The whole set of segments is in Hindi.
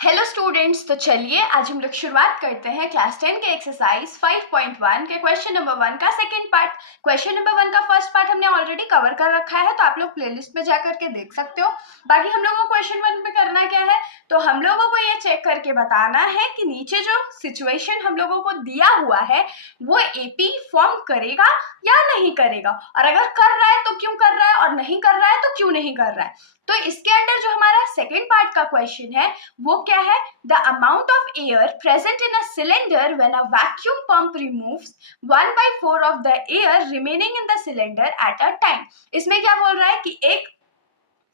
हेलो स्टूडेंट्स, तो चलिए आज हम लोग शुरुआत करते हैं क्लास 10 के एक्सरसाइज 5.1 के क्वेश्चन नंबर 1 का सेकंड पार्ट। क्वेश्चन नंबर 1 का फर्स्ट पार्ट हमने ऑलरेडी कवर कर रखा है, तो आप लोग प्लेलिस्ट में जाकर के देख सकते हो। बाकी हम लोगों को क्वेश्चन 1 में करना क्या है, तो हम लोगों को ये चेक करके बताना है कि नीचे जो सिचुएशन हम लोगों को दिया हुआ है वो एपी फॉर्म करेगा या नहीं करेगा, और अगर कर रहा है तो क्यों कर रहा है और नहीं कर रहा है तो क्यों नहीं कर रहा है। तो इसके अंदर जो हमारा सेकेंड पार्ट का क्वेश्चन है वो क्या है, the amount of air present in a cylinder when a vacuum pump removes 1/4 of the air remaining in the cylinder eight a time. इसमें क्या बोल रहा है कि एक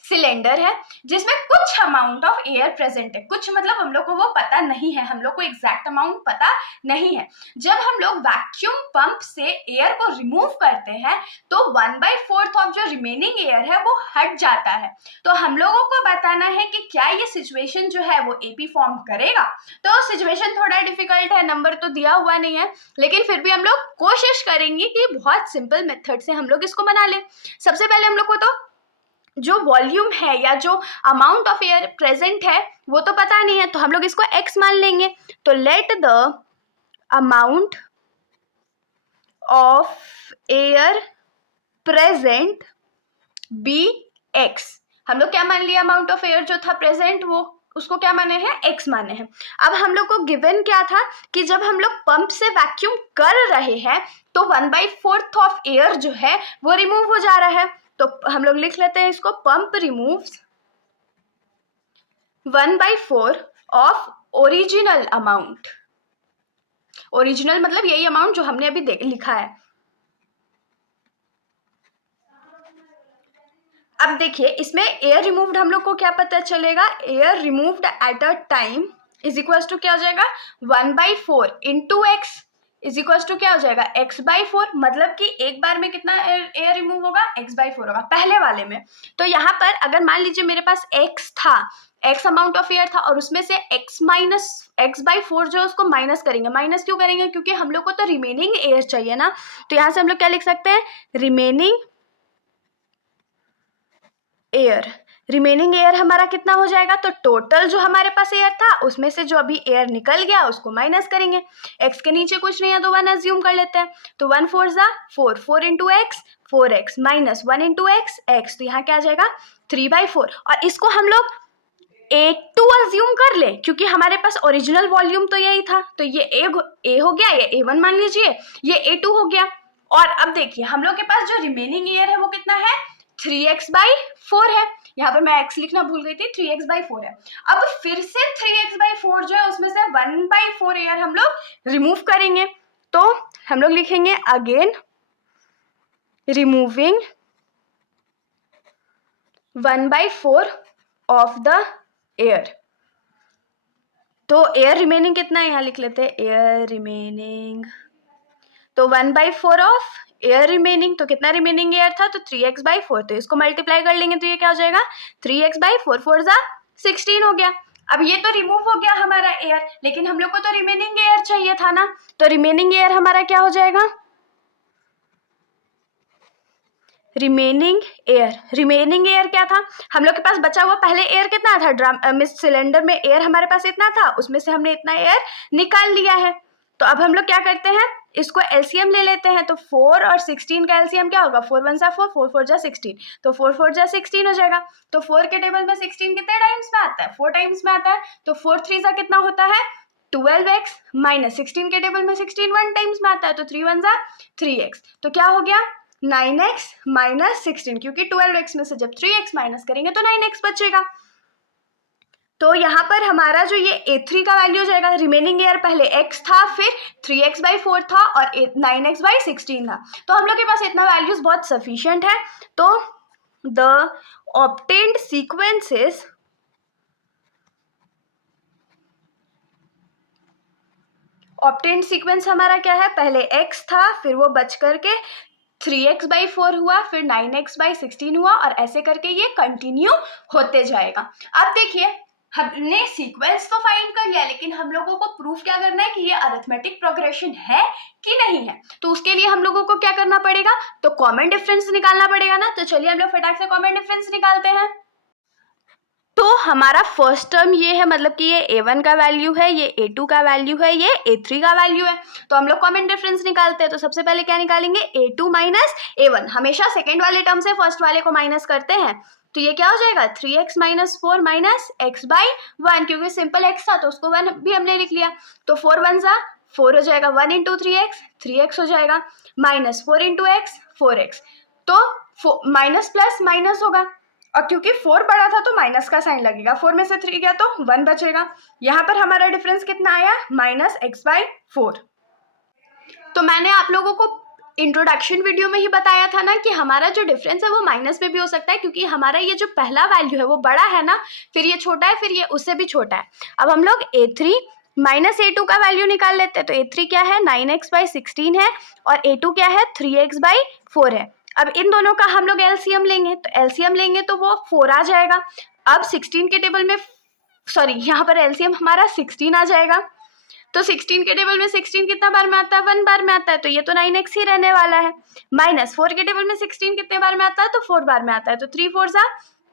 सिलेंडर है जिसमें कुछ अमाउंट ऑफ एयर प्रेजेंट है। कुछ मतलब हम लोग को वो पता नहीं है, हम लोग को एग्जैक्ट अमाउंट पता नहीं है। जब हम लोग वैक्यूम पंप से एयर को रिमूव करते हैं तो 1/4 ऑफ जो रिमेनिंग एयर है वो हट जाता है। तो हम लोगों को बताना है कि क्या ये सिचुएशन जो है वो एपी फॉर्म करेगा। तो सिचुएशन थोड़ा डिफिकल्ट है, नंबर तो दिया हुआ नहीं है, लेकिन फिर भी हम लोग कोशिश करेंगे कि बहुत सिंपल मेथड से हम लोग इसको बना लें। सबसे पहले हम लोग को तो जो वॉल्यूम है या जो अमाउंट ऑफ एयर प्रेजेंट है वो तो पता नहीं है, तो हम लोग इसको x मान लेंगे। तो let the amount of air present be x। हम लोग क्या मान लिया, अमाउंट ऑफ एयर जो था प्रेजेंट वो उसको क्या माने हैं, x माने हैं। अब हम लोग को गिवन क्या था कि जब हम लोग पंप से वैक्यूम कर रहे हैं तो 1/4 ऑफ एयर जो है वो रिमूव हो जा रहा है। तो हम लोग लिख लेते हैं इसको, pump removes 1/4 of original amount. Original मतलब यही अमाउंट जो हमने अभी लिखा है। अब देखिए इसमें एयर रिमूव्ड हम लोग को क्या पता चलेगा, air removed at a time is equal to क्या हो जाएगा, 1/4 into x is equal to क्या हो जाएगा, x/4। मतलब कि एक बार में कितना एयर रिमूव होगा, x/4 होगा पहले वाले में। तो यहाँ पर अगर मान लीजिए मेरे पास x था, x अमाउंट ऑफ एयर था, और उसमें से x माइनस x/4 जो है उसको माइनस करेंगे। माइनस क्यों करेंगे, क्योंकि हम लोग को तो रिमेनिंग एयर चाहिए ना। तो यहाँ से हम लोग क्या लिख सकते हैं, रिमेनिंग एयर। रिमेनिंग एयर हमारा कितना हो जाएगा, तो टोटल जो हमारे पास एयर था उसमें से जो अभी एयर निकल गया उसको माइनस करेंगे। x के नीचे कुछ नहीं है तो 1 अज्यूम कर लेते हैं। तो 1 4 जा 4, 4 into x 4x minus 1 into x x, तो यहाँ क्या आ जाएगा 3/4। और इसको हम लोग A2 अज्यूम कर ले, क्योंकि हमारे पास ओरिजिनल वॉल्यूम तो यही था। तो ये A हो गया, ये A1 मान लीजिए, ये A2 हो गया। और अब देखिए हम लोग के पास जो रिमेनिंग एयर है वो कितना है, 3x/4 है। यहाँ पर मैं x लिखना भूल गई थी, 3x/4 है। अब फिर से 3x/4 जो है उसमें से 1/4 एयर हम लोग रिमूव करेंगे। तो हम लोग लिखेंगे again removing 1/4 of the air. तो एयर रिमेनिंग कितना है, यहाँ लिख लेते हैं एयर रिमेनिंग। तो 1/4 ऑफ एयर रिमेनिंग, तो कितना रिमेनिंग एयर था, तो 3x/4। तो इसको मल्टीप्लाई कर लेंगे तो ये क्या हो जाएगा, 3x/4 4 जा 16 हो गया। अब ये तो रिमूव हो गया हमारा एयर, लेकिन हम लोग को तो रिमेनिंग एयर चाहिए था ना। तो रिमेनिंग एयर हमारा क्या हो जाएगा, रिमेनिंग एयर क्या था, हम लोग के पास बचा हुआ पहले एयर कितना था, ड्रम सिलेंडर में एयर हमारे पास इतना था, उसमें से हमने इतना एयर निकाल लिया है। तो अब हम लोग क्या करते हैं, इसको एलसीएम ले लेते हैं। तो 4 और 16 का एलसीएम क्या होगा, 4 1 जा 4, 4 4 जा 16, तो 4 4 जा 16 हो जाएगा। तो 4 के टेबल में 16 कितने टाइम्स में आता है, 4 टाइम्स में आता है। तो 4 3 जा कितना होता है, 12x माइनस 16 के टेबल में 16 1 टाइम्स में आता है, तो 3 1 जा 3x। तो क्या हो गया 9x माइनस 16, क्योंकि 12x में से जब 3x माइनस करेंगे तो 9x बचेगा। तो यहाँ पर हमारा जो ये A3 का वैल्यू हो जाएगा, रिमेनिंग एयर पहले x था, फिर 3x/4 था और 9x/16 था। तो हम लोग के पास इतना वैल्यूज बहुत सफिशिएंट है। तो the obtained sequences obtained sequence हमारा क्या है, पहले x था, फिर वो बच करके 3x/4 हुआ, फिर 9x/16 हुआ, और ऐसे करके ये कंटिन्यू होते जाएगा। अब देखिए हमने सीक्वेंस तो फाइंड कर लिया, लेकिन हम लोगों को प्रूफ क्या करना है कि ये अरिथमेटिक प्रोग्रेशन है कि नहीं है। तो उसके लिए हम लोगों को क्या करना पड़ेगा, तो कॉमन डिफरेंस निकालना पड़ेगा ना। तो चलिए हम लोग फटाक से कॉमन डिफरेंस निकालते हैं। तो हमारा फर्स्ट टर्म ये है, मतलब कि ये a1 का वैल्यू है, ये a2 का वैल्यू है, ये a3 का वैल्यू है। तो हम लोग कॉमन डिफरेंस निकालते हैं। तो सबसे पहले क्या निकालेंगे, a2 माइनस a1। हमेशा सेकेंड वाले टर्म से फर्स्ट वाले को माइनस करते हैं। तो ये क्या हो जाएगा, 3x minus 4 minus x by 1, क्योंकि सिंपल x था तो उसको 1 भी हमने लिख लिया। तो 4 1 जा 4 हो जाएगा, 1 इंटू 3x हो जाएगा, माइनस 4 इंटू एक्स 4x। तो माइनस प्लस माइनस होगा, और क्योंकि 4 बड़ा था तो माइनस का साइन लगेगा, 4 में से 3 गया तो 1 बचेगा। यहाँ पर हमारा डिफरेंस कितना आया, माइनस एक्स बाई 4। तो मैंने आप लोगों को इंट्रोडक्शन वीडियो में ही बताया था ना कि हमारा जो डिफरेंस है वो माइनस में भी हो सकता है, क्योंकि हमारा ये जो पहला वैल्यू है वो बड़ा है ना, फिर ये छोटा है, फिर ये उससे भी छोटा है। अब हम लोग a3 माइनस a2 का वैल्यू निकाल लेते हैं। तो a3 क्या है, 9x बाई 16 है, और a2 क्या है, 3x बाई 4 है। अब इन दोनों का हम लोग एलसीएम लेंगे, तो एलसीएम लेंगे तो वो 4 आ जाएगा। अब 16 के टेबल में, सॉरी यहाँ पर एलसीएम हमारा 16 आ जाएगा। तो 16 के टेबल में 16 कितना बार में आता है, 1 बार में आता है, तो ये तो 9x ही रहने वाला है। माइनस 4 के टेबल में 16 कितने बार में आता है, तो 4 बार में आता है, तो 3 4 जा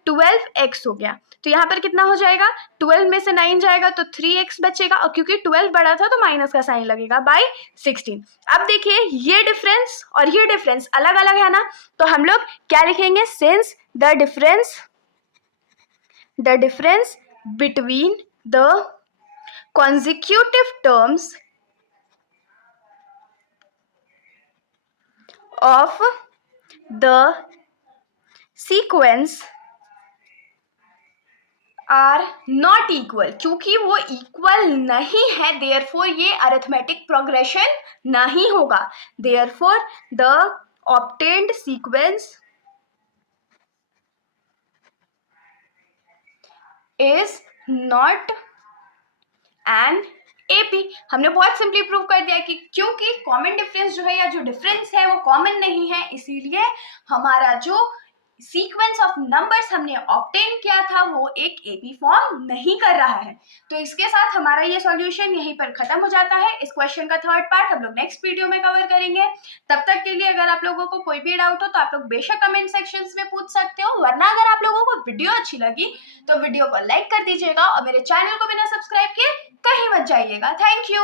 12x हो गया। तो यहाँ पर कितना हो जाएगा, 12 में से 9 जाएगा तो 3x बचेगा, और क्योंकि 12 बड़ा था तो माइनस का साइन लगेगा बाई 16। अब देखिए ये डिफरेंस और ये डिफरेंस अलग अलग है ना, तो हम लोग क्या लिखेंगे, since the difference between the consecutive terms of the sequence are not equal, क्योंकि वो इक्वल नहीं है, therefore ये अरिथमेटिक प्रोग्रेशन नहीं होगा। therefore the obtained sequence is not an AP। हमने बहुत सिंपली प्रूव कर दिया कि क्योंकि कॉमन डिफरेंस जो है या जो डिफरेंस है वो कॉमन नहीं है, इसीलिए हमारा जो सीक्वेंस ऑफ नंबर्स हमने ऑब्टेन किया था वो एक AP फॉर्म नहीं कर रहा है। तो इसके साथ हमारा ये सॉल्यूशन यहीं पर खत्म हो जाता है। इस क्वेश्चन का थर्ड पार्ट हम लोग नेक्स्ट वीडियो में कवर करेंगे। तब तक के लिए अगर आप लोगों को कोई भी डाउट हो तो आप लोग बेशक कमेंट सेक्शंस में पूछ सकते हो, वरना अगर आप लोगों को वीडियो अच्छी लगी तो वीडियो को लाइक कर दीजिएगा, और मेरे चैनल को बिना सब्सक्राइब किए कहीं मत जाइएगा। Thank you.